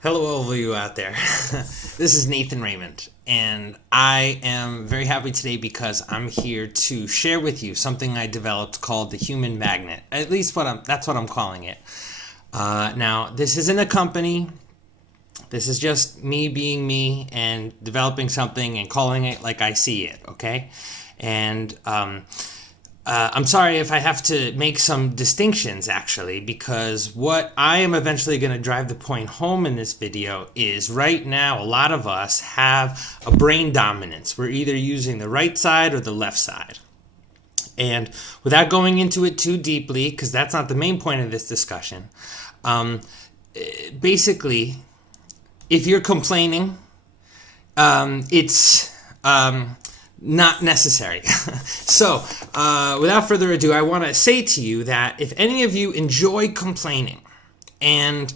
Hello, all of you out there. This is Nathan Raymond, and I am very happy today because I'm here to share with you something I developed called the human magnet. At least that's what I'm calling it. Now, this isn't a company. This is just me being me and developing something and calling it like I see it. Okay, and I'm sorry if I have to make some distinctions, actually, because what I am eventually going to drive the point home in this video is right now a lot of us have a brain dominance. We're either using the right side or the left side. And without going into it too deeply, because that's not the main point of this discussion, basically, if you're complaining, it's not necessary. So, without further ado, I want to say to you that if any of you enjoy complaining and,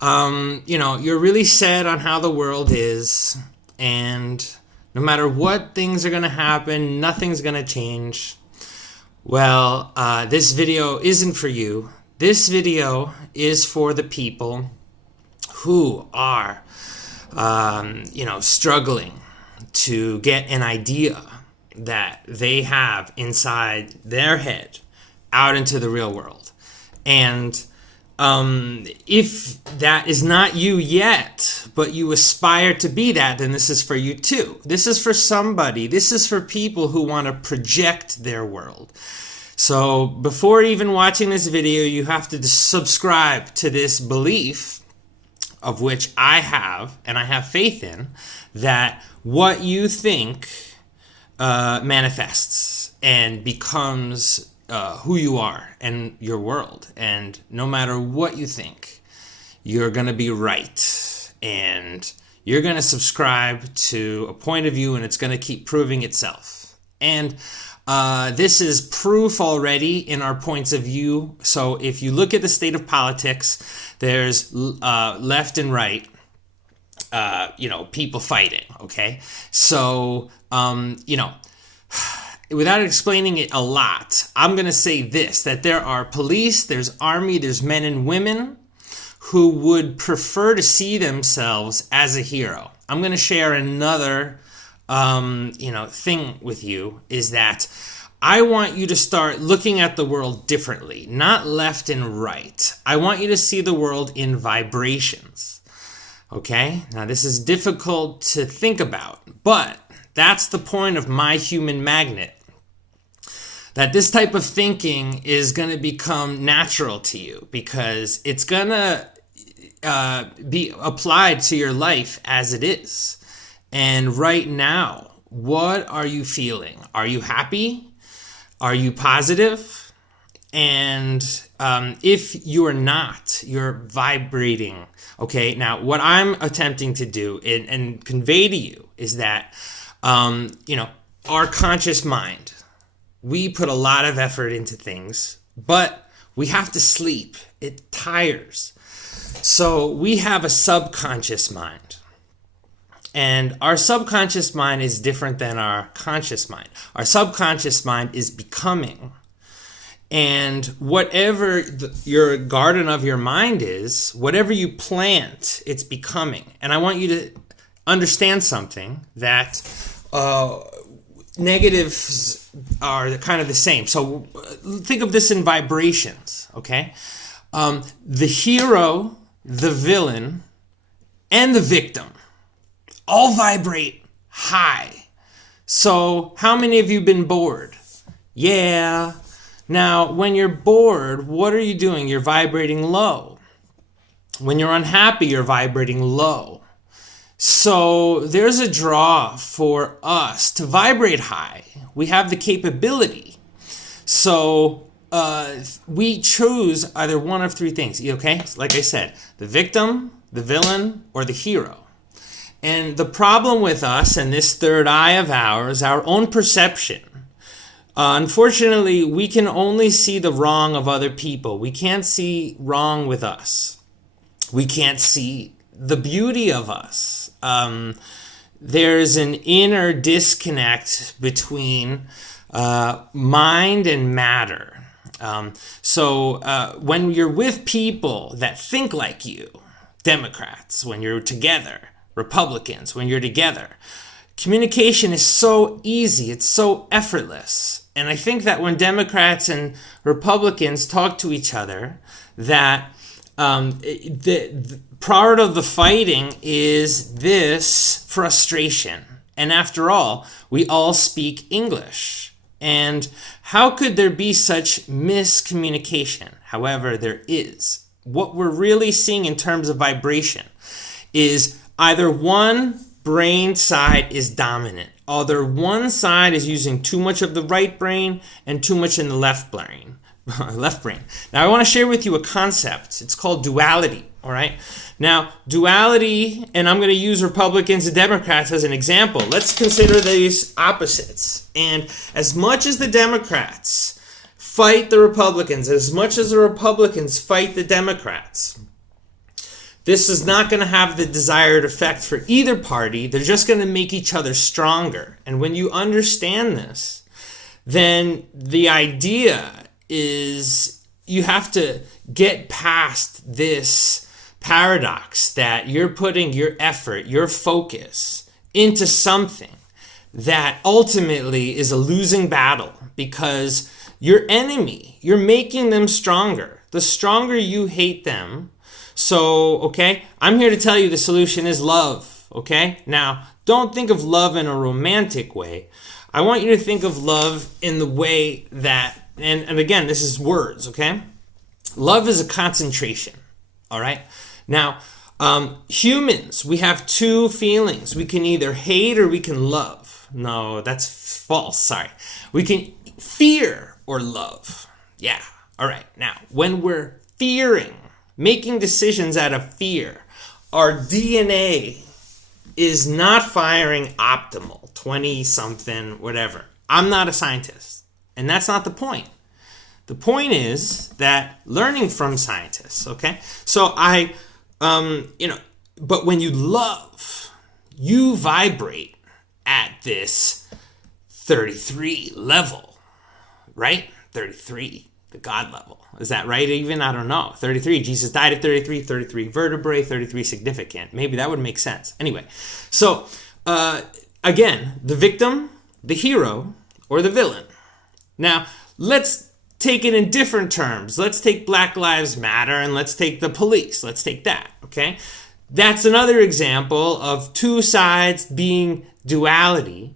you're really set on how the world is, and no matter what things are going to happen, nothing's going to change, well, this video isn't for you. This video is for the people who are, struggling to get an idea that they have inside their head out into the real world. And if that is not you yet, but you aspire to be that, then this is for you too. This is for somebody. This is for people who want to project their world. So before even watching this video, you have to subscribe to this belief, of which I have, and I have faith in, that what you think manifests and becomes who you are and your world. And no matter what you think, you're going to be right. And you're going to subscribe to a point of view, and it's going to keep proving itself. And this is proof already in our points of view. So if you look at the state of politics, there's left and right, people fighting, okay? So, without explaining it a lot, I'm going to say this, that there are police, there's army, there's men and women who would prefer to see themselves as a hero. I'm going to share another thing with you, is that I want you to start looking at the world differently, not left and right. I want you to see the world in vibrations. Okay? Now, this is difficult to think about, but that's the point of my human magnet. That this type of thinking is going to become natural to you because it's going to be applied to your life as it is. And right now, what are you feeling? Are you happy? Are you positive? And if you're not, you're vibrating. Okay, now what I'm attempting to do and convey to you is that, our conscious mind, we put a lot of effort into things, but we have to sleep. It tires. So we have a subconscious mind. And our subconscious mind is different than our conscious mind. Our subconscious mind is becoming. And whatever your garden of your mind is, whatever you plant, it's becoming. And I want you to understand something, that negatives are kind of the same. So think of this in vibrations, okay? The hero, the villain, and the victim all vibrate high. So how many of you been bored? Yeah. Now, when you're bored, what are you doing? You're vibrating low. When you're unhappy, you're vibrating low. So there's a draw for us to vibrate high. We have the capability. So we choose either one of three things, okay? Like I said, the victim, the villain, or the hero. And the problem with us and this third eye of ours, our own perception, unfortunately, we can only see the wrong of other people. We can't see wrong with us. We can't see the beauty of us. There's an inner disconnect between mind and matter. So when you're with people that think like you, Democrats when you're together, Republicans when you're together. Communication is so easy, it's so effortless. And I think that when Democrats and Republicans talk to each other, that the part of the fighting is this frustration. And after all, we all speak English. And how could there be such miscommunication? However, there is. What we're really seeing in terms of vibration is either one brain side is dominant. Either one side is using too much of the right brain and too much in the left brain. Now, I want to share with you a concept. It's called duality, all right? Now, duality, and I'm going to use Republicans and Democrats as an example. Let's consider these opposites. And as much as the Democrats fight the Republicans, as much as the Republicans fight the Democrats, this is not going to have the desired effect for either party. They're just going to make each other stronger. And when you understand this, then the idea is you have to get past this paradox that you're putting your effort, your focus into something that ultimately is a losing battle, because your enemy, you're making them stronger. The stronger you hate them. So, okay, I'm here to tell you the solution is love, okay? Now, don't think of love in a romantic way. I want you to think of love in the way that, and again, this is words, okay? Love is a concentration, all right? Now, humans, we have two feelings. We can either hate or we can love. No, that's false, sorry. We can fear or love. Yeah, all right. Now, when we're fearing, making decisions out of fear, our DNA is not firing optimal, 20-something, whatever. I'm not a scientist, and that's not the point. The point is that learning from scientists, okay? So but when you love, you vibrate at this 33 level, right? 33, the God level. Is that right even? I don't know. 33, Jesus died at 33, 33 vertebrae, 33 significant. Maybe that would make sense. Anyway, so again, the victim, the hero, or the villain. Now, let's take it in different terms. Let's take Black Lives Matter and let's take the police. Let's take that, okay? That's another example of two sides being duality,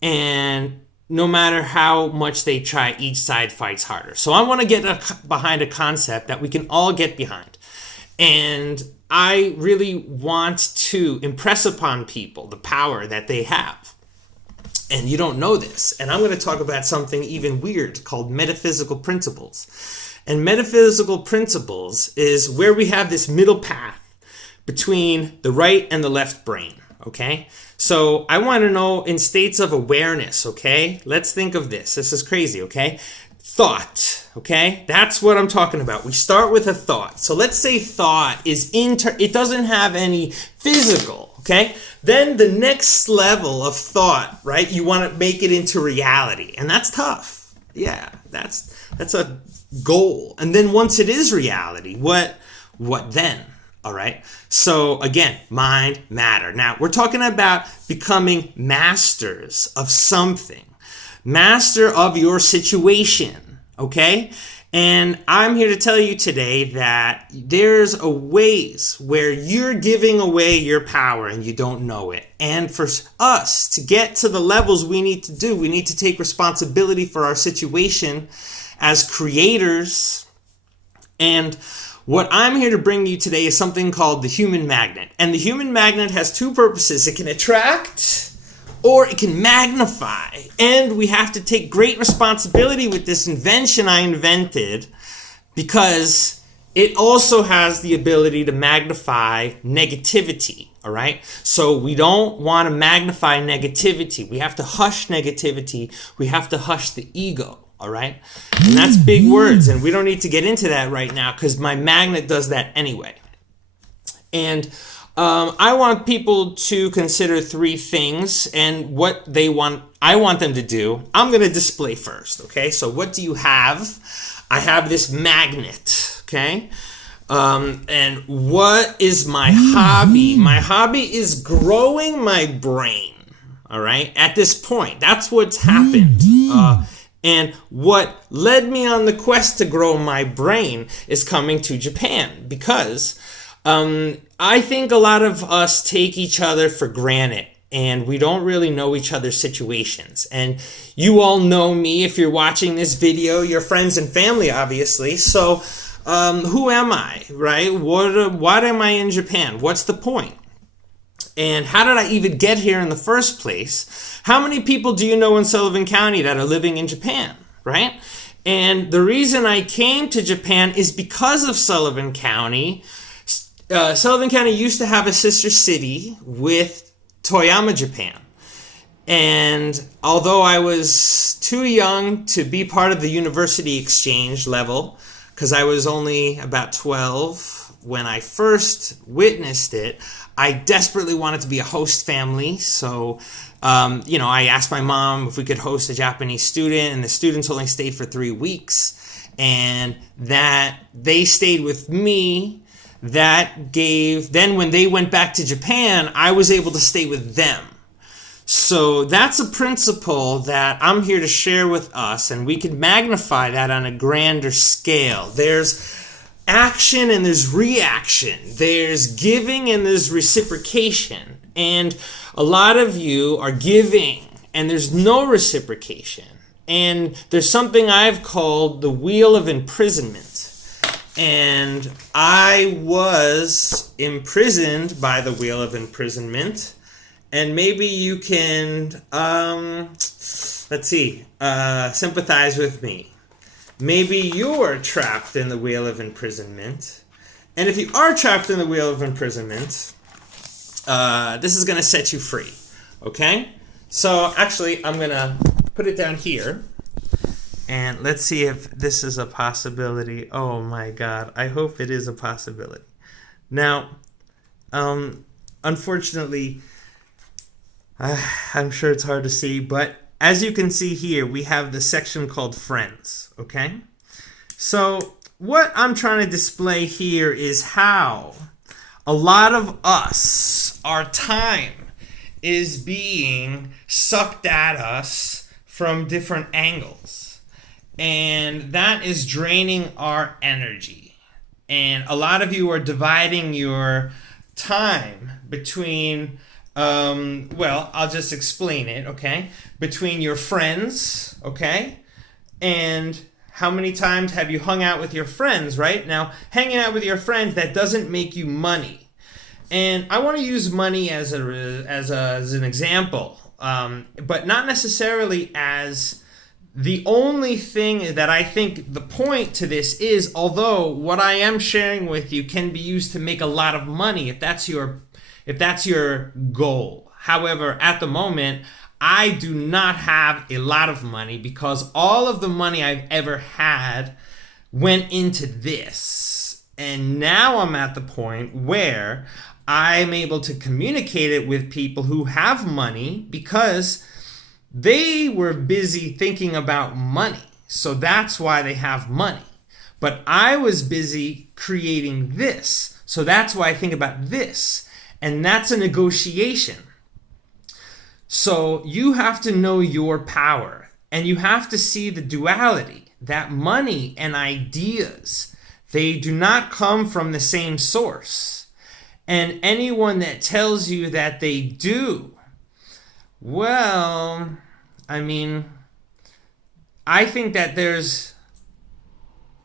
and no matter how much they try, each side fights harder. So I want to get behind a concept that we can all get behind. And I really want to impress upon people the power that they have. And you don't know this. And I'm going to talk about something even weird called metaphysical principles. And metaphysical principles is where we have this middle path between the right and the left brain, okay? So I want to know in states of awareness, okay? Let's think of this. This is crazy, okay? Thought, okay? That's what I'm talking about. We start with a thought. So let's say thought is it doesn't have any physical, okay? Then the next level of thought, right? You want to make it into reality, and that's tough. Yeah, that's a goal. And then once it is reality, what then? All right. So again, mind, matter. Now we're talking about becoming masters of something, master of your situation. Okay. And I'm here to tell you today that there's a ways where you're giving away your power and you don't know it. And for us to get to the levels we need to do, we need to take responsibility for our situation as creators. And what I'm here to bring you today is something called the human magnet. And the human magnet has two purposes. It can attract or it can magnify. And we have to take great responsibility with this invention I invented, because it also has the ability to magnify negativity, all right? So we don't want to magnify negativity. We have to hush negativity. We have to hush the ego. All right. And that's big words. And we don't need to get into that right now because my magnet does that anyway. And I want people to consider three things and what I want them to do. I'm going to display first. Okay. So what do you have? I have this magnet. Okay. And what is my hobby? My hobby is growing my brain. All right. At this point, that's what's happened. And what led me on the quest to grow my brain is coming to Japan, because I think a lot of us take each other for granted and we don't really know each other's situations. And you all know me if you're watching this video, your friends and family, obviously. So who am I, right? Why am I in Japan? What's the point? And how did I even get here in the first place? How many people do you know in Sullivan County that are living in Japan, right? And the reason I came to Japan is because of Sullivan County. Sullivan County used to have a sister city with Toyama, Japan. And although I was too young to be part of the university exchange level, because I was only about 12 when I first witnessed it, I desperately wanted to be a host family. So, I asked my mom if we could host a Japanese student, and the students only stayed for 3 weeks. And that they stayed with me. Then when they went back to Japan, I was able to stay with them. So that's a principle that I'm here to share with us, and we can magnify that on a grander scale. There's action and there's reaction. There's giving and there's reciprocation. And a lot of you are giving and there's no reciprocation. And there's something I've called the wheel of imprisonment. And I was imprisoned by the wheel of imprisonment. And maybe you can, sympathize with me. Maybe you're trapped in the wheel of imprisonment. And if you are trapped in the wheel of imprisonment, this is going to set you free. Okay? So actually, I'm going to put it down here. And let's see if this is a possibility. Oh my God. I hope it is a possibility. Now, unfortunately, I'm sure it's hard to see, but as you can see here, we have the section called Friends, okay? So what I'm trying to display here is how a lot of us, our time is being sucked at us from different angles. And that is draining our energy. And a lot of you are dividing your time between I'll just explain it, okay? Between your friends, okay? And how many times have you hung out with your friends, right? Now, hanging out with your friends, that doesn't make you money. And I want to use money as an example, but not necessarily as the only thing that I think the point to this is, although what I am sharing with you can be used to make a lot of money if that's your goal. However, at the moment, I do not have a lot of money because all of the money I've ever had went into this. And now I'm at the point where I'm able to communicate it with people who have money because they were busy thinking about money. So that's why they have money. But I was busy creating this. So that's why I think about this. And that's a negotiation. So you have to know your power, and you have to see the duality that money and ideas, they do not come from the same source. And anyone that tells you that they do, well, I think that there's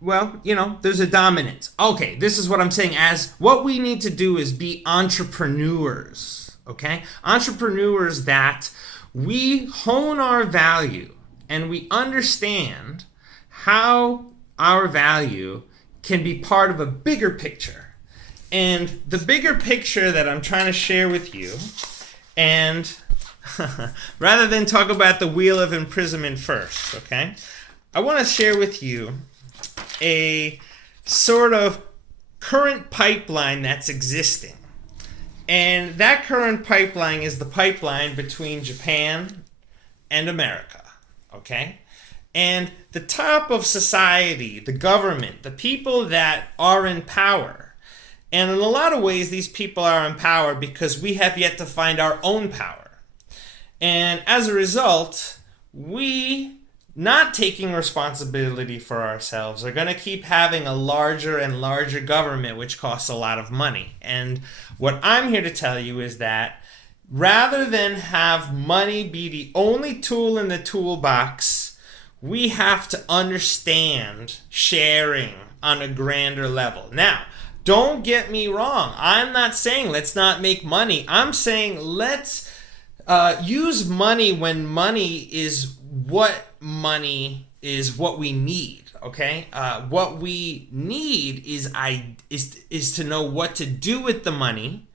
a dominance. Okay, this is what I'm saying as what we need to do is be entrepreneurs. Okay? Entrepreneurs that we hone our value and we understand how our value can be part of a bigger picture. And the bigger picture that I'm trying to share with you, and rather than talk about the wheel of imprisonment first, okay? I want to share with you a sort of current pipeline that's existing. And that current pipeline is the pipeline between Japan and America, okay? And the top of society, the government, the people that are in power, and in a lot of ways, these people are in power because we have yet to find our own power. And as a result, we, not taking responsibility for ourselves, are going to keep having a larger and larger government, which costs a lot of money. And what I'm here to tell you is that rather than have money be the only tool in the toolbox, we have to understand sharing on a grander level. Now, don't get me wrong. I'm not saying let's not make money. I'm saying let's use money when money is what we need. Okay, what we need is to know what to do with the money,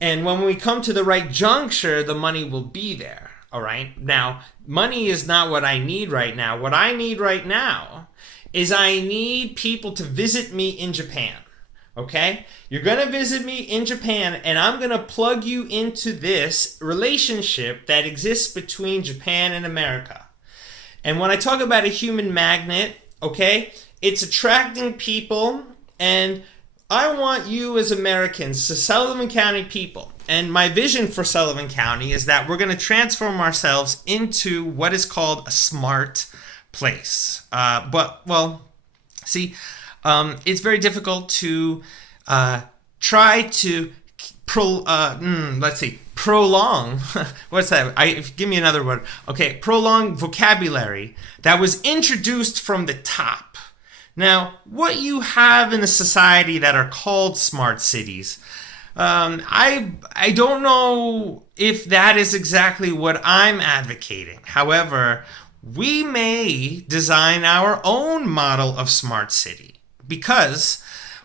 and when we come to the right juncture, the money will be there. All right. Now, money is not what I need right now. What I need right now is I need people to visit me in Japan. Okay? You're going to visit me in Japan, and I'm going to plug you into this relationship that exists between Japan and America. And when I talk about a human magnet, okay, it's attracting people, and I want you as Americans, so Sullivan County people, and my vision for Sullivan County is that we're going to transform ourselves into what is called a smart place. It's very difficult to try to prolong. What's that? Give me another word. Okay, prolong vocabulary that was introduced from the top. Now, what you have in a society that are called smart cities, I don't know if that is exactly what I'm advocating. However, we may design our own model of smart city. Because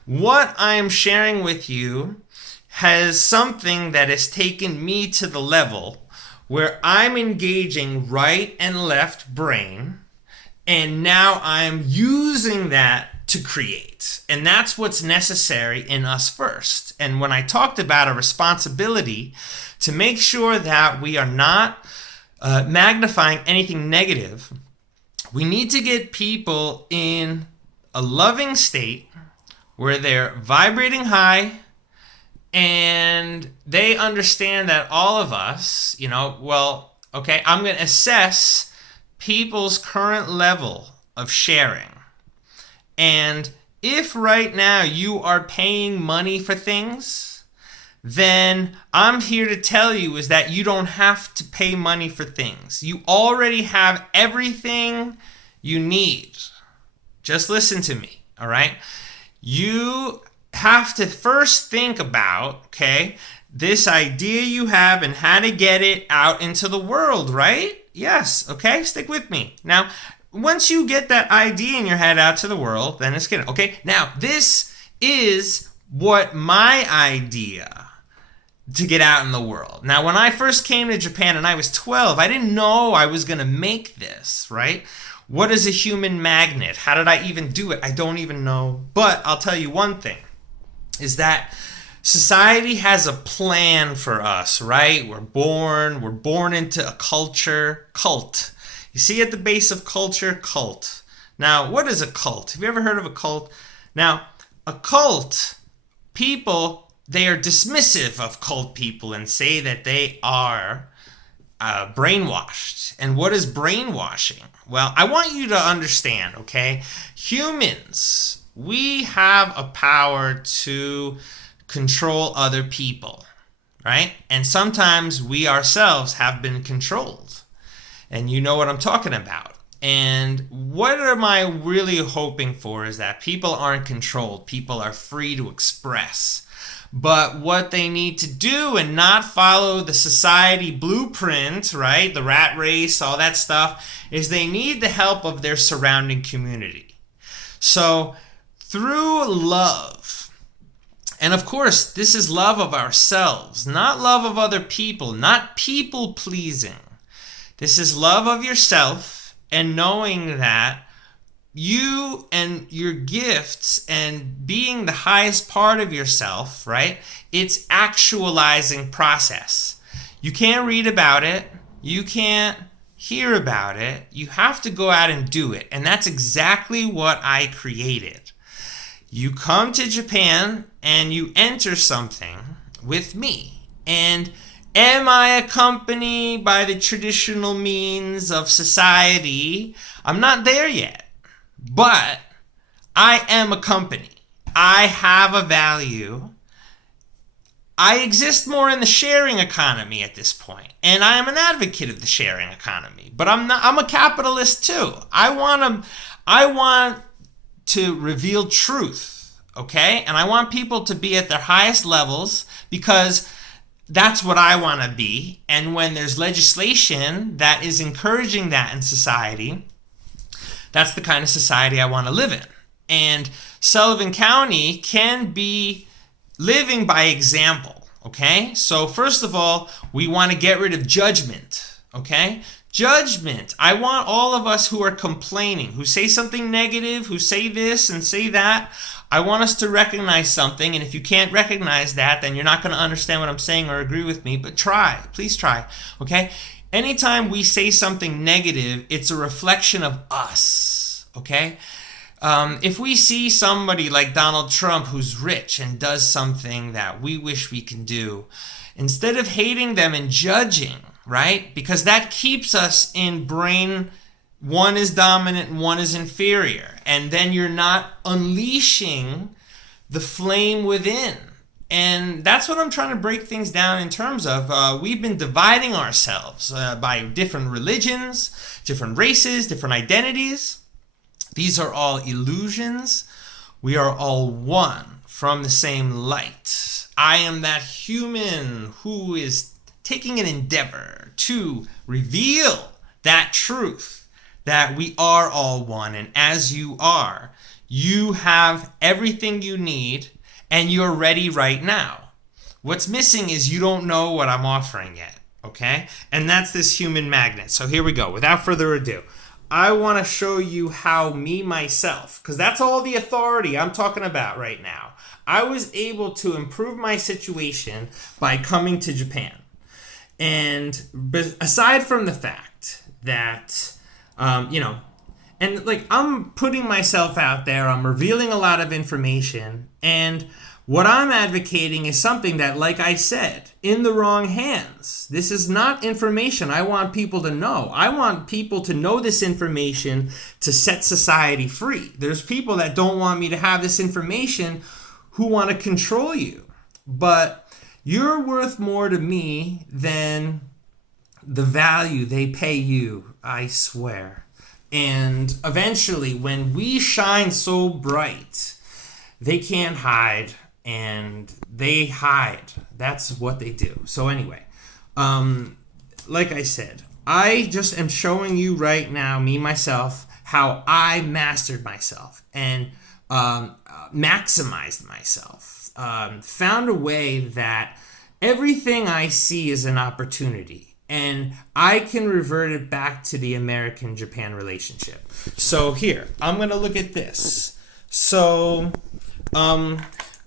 what I am sharing with you has something that has taken me to the level where I'm engaging right and left brain, and now I'm using that to create. And that's what's necessary in us first. And when I talked about a responsibility to make sure that we are not magnifying anything negative, we need to get people in a loving state where they're vibrating high and they understand that all of us, I'm going to assess people's current level of sharing. And if right now you are paying money for things, then I'm here to tell you is that you don't have to pay money for things. You already have everything you need. Just listen to me, all right? You have to first think about, this idea you have and how to get it out into the world, right? Yes, okay? Stick with me. Now, once you get that idea in your head out to the world, then it's good, okay? Now, this is what my idea to get out in the world. Now, when I first came to Japan and I was 12, I didn't know I was going to make this, right? What is a human magnet? How did I even do it? I don't even know. But I'll tell you one thing, is that society has a plan for us, right? We're born into a cult. You see at the base of culture, cult. Now, what is a cult? Have you ever heard of a cult? Now, a cult, people, they are dismissive of cult people and say that they are brainwashed. And what is brainwashing? Well, I want you to understand, okay? Humans, we have a power to control other people, right? And sometimes we ourselves have been controlled. And you know what I'm talking about. And what am I really hoping for is that people aren't controlled. People are free to express. But what they need to do and not follow the society blueprint, right? The rat race, all that stuff, is they need the help of their surrounding community. So through love, and of course, this is love of ourselves, not love of other people, not people pleasing. This is love of yourself and knowing that you and your gifts and being the highest part of yourself, right? It's actualizing process. You can't read about it. You can't hear about it. You have to go out and do it. And that's exactly what I created. You come to Japan and you enter something with me. And am I a company by the traditional means of society? I'm not there yet. But I am a company. I have a value. I exist more in the sharing economy at this point, and I am an advocate of the sharing economy. But I'm a capitalist too. I want to reveal truth, okay? And I want people to be at their highest levels because that's what I want to be. And when there's legislation that is encouraging that in society, that's the kind of society I want to live in. And Sullivan County can be living by example, okay? So first of all, we want to get rid of judgment, okay? Judgment. I want all of us who are complaining, who say something negative, who say this and say that, I want us to recognize something, and if you can't recognize that, then you're not going to understand what I'm saying or agree with me, but try. Please try, okay? Anytime we say something negative, it's a reflection of us, okay? If we see somebody like Donald Trump who's rich and does something that we wish we can do, instead of hating them and judging, right? Because that keeps us in brain, one is dominant and one is inferior. And then you're not unleashing the flame within. And that's what I'm trying to break things down in terms of. We've been dividing ourselves by different religions, different races, different identities. These are all illusions. We are all one from the same light. I am that human who is taking an endeavor to reveal that truth, that we are all one. And as you are, you have everything you need and you're ready right now. What's missing is you don't know what I'm offering yet, okay? And that's this human magnet. So here we go. Without further ado, I want to show you how me, myself, because that's all the authority I'm talking about right now. I was able to improve my situation by coming to Japan. And aside from the fact that, and like I'm putting myself out there, I'm revealing a lot of information, and what I'm advocating is something that, like I said, in the wrong hands. This is not information I want people to know. I want people to know this information to set society free. There's people that don't want me to have this information who want to control you. But you're worth more to me than the value they pay you, I swear. And eventually, when we shine so bright, they can't hide. And they hide. That's what they do. So anyway, like I said, I just am showing you right now, me, myself, how I mastered myself and maximized myself. Found a way that everything I see is an opportunity. And I can revert it back to the American-Japan relationship. So here, I'm going to look at this. So,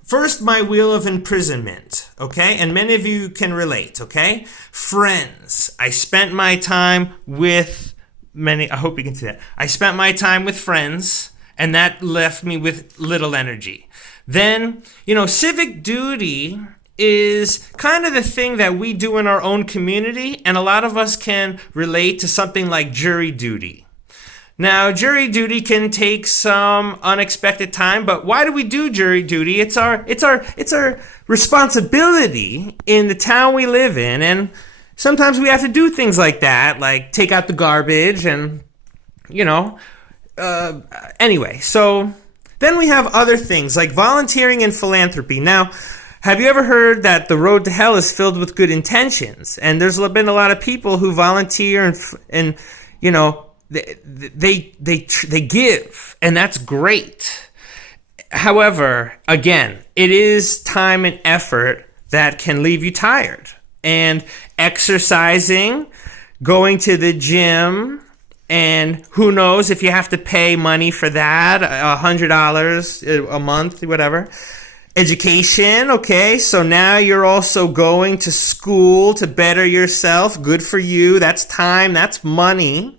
first, my wheel of imprisonment, okay? And many of you can relate, okay? Friends. I spent my time with I hope you can see that. I spent my time with friends, and that left me with little energy. Then, civic duty is kind of the thing that we do in our own community, and a lot of us can relate to something like jury duty. Now, jury duty can take some unexpected time, but why do we do jury duty? It's our responsibility in the town we live in, and sometimes we have to do things like that, like take out the garbage and, anyway. So then we have other things like volunteering and philanthropy. Now, have you ever heard that the road to hell is filled with good intentions? And there's been a lot of people who volunteer and they give, and that's great. However, again, it is time and effort that can leave you tired. And exercising, going to the gym, and who knows if you have to pay money for that, $100 a month, whatever. Education, okay, so now you're also going to school to better yourself. Good for you. That's time, that's money.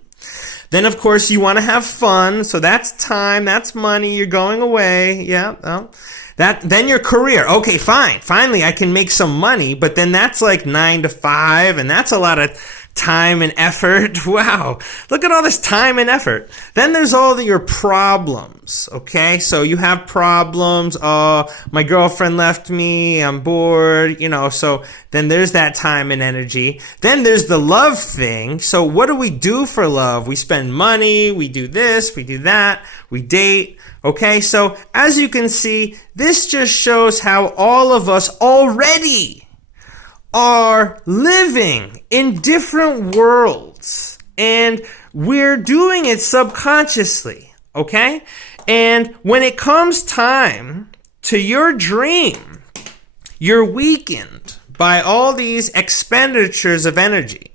Then, of course, you want to have fun, so that's time, that's money. You're going away. Yeah, oh. Then your career. Okay, fine. Finally, I can make some money, but then that's like 9 to 5, and that's a lot of time and effort. Wow. Look at all this time and effort. Then there's all your problems. Okay. So you have problems. Oh, my girlfriend left me. I'm bored. So then there's that time and energy. Then there's the love thing. So what do we do for love? We spend money. We do this. We do that. We date. Okay. So as you can see, this just shows how all of us already are living in different worlds, and we're doing it subconsciously, okay? And when it comes time to your dream, you're weakened by all these expenditures of energy.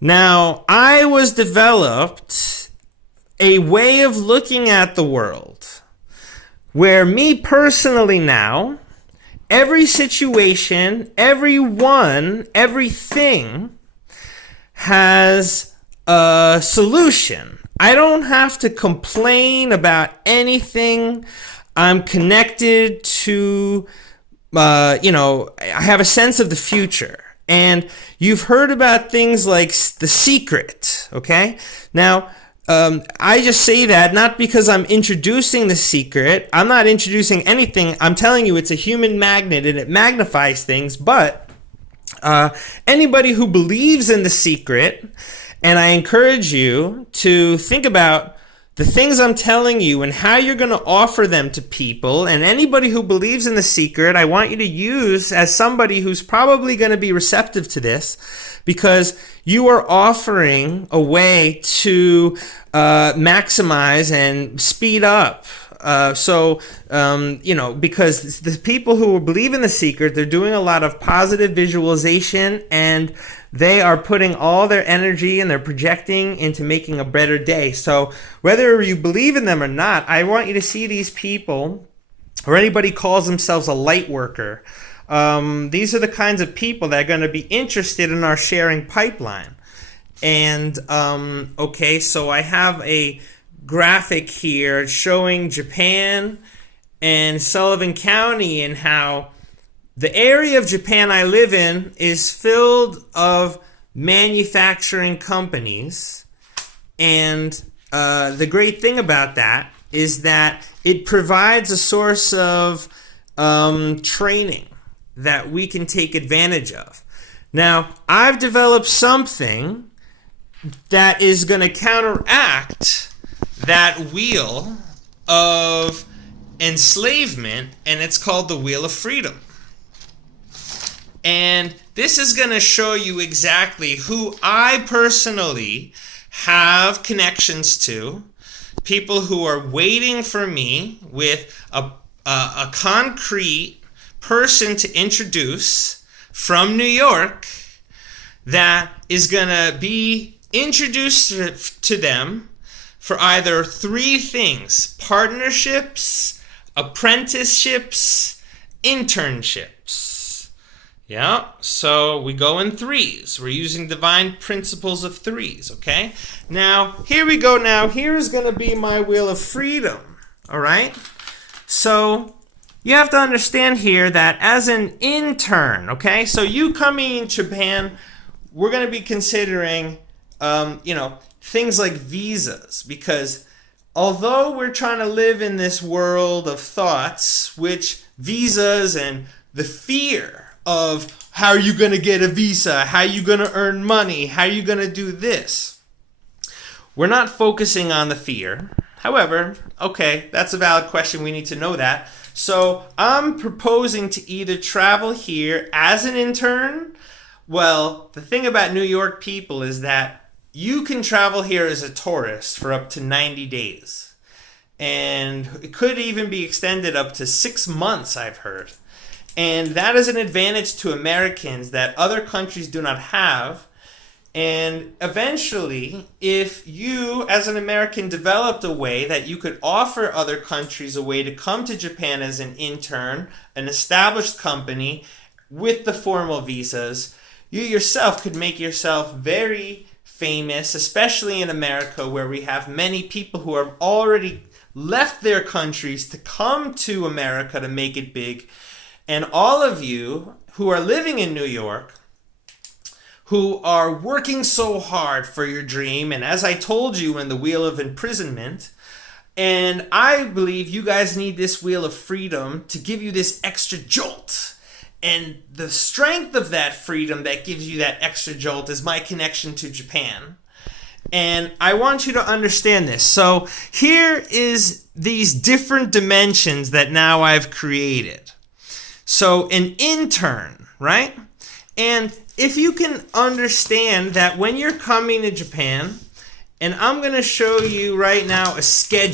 Now, I was developed a way of looking at the world where me personally now, every situation, everyone, everything has a solution. I don't have to complain about anything. I'm connected to, I have a sense of the future. And you've heard about things like The Secret, okay? Now, I just say that not because I'm introducing The Secret. I'm not introducing anything. I'm telling you it's a human magnet and it magnifies things. But anybody who believes in The Secret, and I encourage you to think about the things I'm telling you and how you're going to offer them to people. And anybody who believes in The Secret, I want you to use as somebody who's probably going to be receptive to this, because you are offering a way to maximize and speed up. Because the people who believe in The Secret, they're doing a lot of positive visualization, and they are putting all their energy and they're projecting into making a better day. So whether you believe in them or not, I want you to see these people, or anybody calls themselves a light worker. These are the kinds of people that are going to be interested in our sharing pipeline. And, okay, so I have a graphic here showing Japan and Sullivan County, and how the area of Japan I live in is filled of manufacturing companies. And the great thing about that is that it provides a source of training that we can take advantage of. Now, I've developed something that is going to counteract that wheel of enslavement, and it's called the Wheel of Freedom. And this is going to show you exactly who I personally have connections to, people who are waiting for me with a concrete person to introduce from New York that is going to be introduced to them for either 3 things: partnerships, apprenticeships, internships. Yeah, so we go in 3s. We're using divine principles of 3s, okay? Now, here we go now. Here's going to be my Wheel of Freedom, all right? So you have to understand here that as an intern, okay? So you coming in Japan, we're going to be considering, things like visas, because although we're trying to live in this world of thoughts, which visas and the fear of how are you going to get a visa, how are you going to earn money, how are you going to do this, we're not focusing on the fear. However, okay, that's a valid question. We need to know that. So I'm proposing to either travel here as an intern. Well, the thing about New York people is that you can travel here as a tourist for up to 90 days. And it could even be extended up to 6 months, I've heard. And that is an advantage to Americans that other countries do not have. And eventually, if you as an American developed a way that you could offer other countries a way to come to Japan as an intern, an established company with the formal visas, you yourself could make yourself very famous, especially in America, where we have many people who have already left their countries to come to America to make it big. And all of you who are living in New York, who are working so hard for your dream, and as I told you in the Wheel of Imprisonment, and I believe you guys need this Wheel of Freedom to give you this extra jolt. And the strength of that freedom that gives you that extra jolt is my connection to Japan. And I want you to understand this. So here is these different dimensions that now I've created. So an intern, right? And if you can understand that when you're coming to Japan, and I'm going to show you right now a schedule.